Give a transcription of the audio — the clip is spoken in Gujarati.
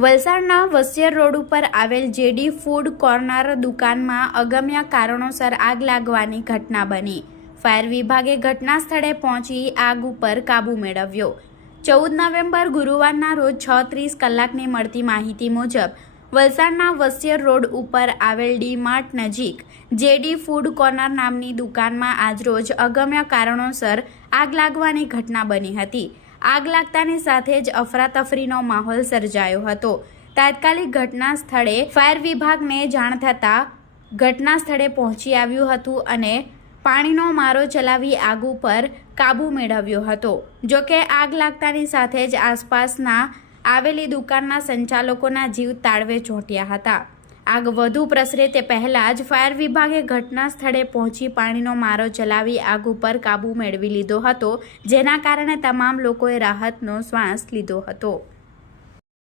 વલસાડના વસિયર રોડ ઉપર આવેલ જેડી ફૂડ કોર્નર દુકાનમાં અગમ્ય કારણોસર આગ લાગવાની ઘટના બની। ફાયર વિભાગે ઘટના સ્થળે પહોંચી આગ ઉપર કાબૂ મેળવ્યો। 14 નવેમ્બર ગુરુવારના રોજ 6:30 કલાકની મળતી માહિતી મુજબ વલસાડના વસિયર રોડ ઉપર આવેલ ડી માર્ટ નજીક જેડી ફૂડ કોર્નર નામની દુકાનમાં આજરોજ અગમ્ય કારણોસર આગ લાગવાની ઘટના બની હતી। આગ લાગતાની સાથે જ અફરાતફરીનો માહોલ સર્જાયો હતો। તાત્કાલિક ઘટના સ્થળે ફાયર વિભાગને જાણ થતાં ઘટના સ્થળે પહોંચી આવ્યું હતું અને પાણીનો મારો ચલાવી આગ ઉપર કાબૂ મેળવ્યો હતો। જો કે આગ લાગતાની સાથે જ આસપાસના આવેલી દુકાનના સંચાલકોના જીવ તાળવે ચોંટ્યા હતા। આગ વધુ પ્રસરે તે પહેલાં જ ફાયર વિભાગે ઘટના સ્થળે પહોંચી પાણીનો મારો ચલાવી આગ ઉપર કાબૂ મેળવી લીધો હતો, જેના કારણે તમામ લોકોએ રાહતનો શ્વાસ લીધો હતો।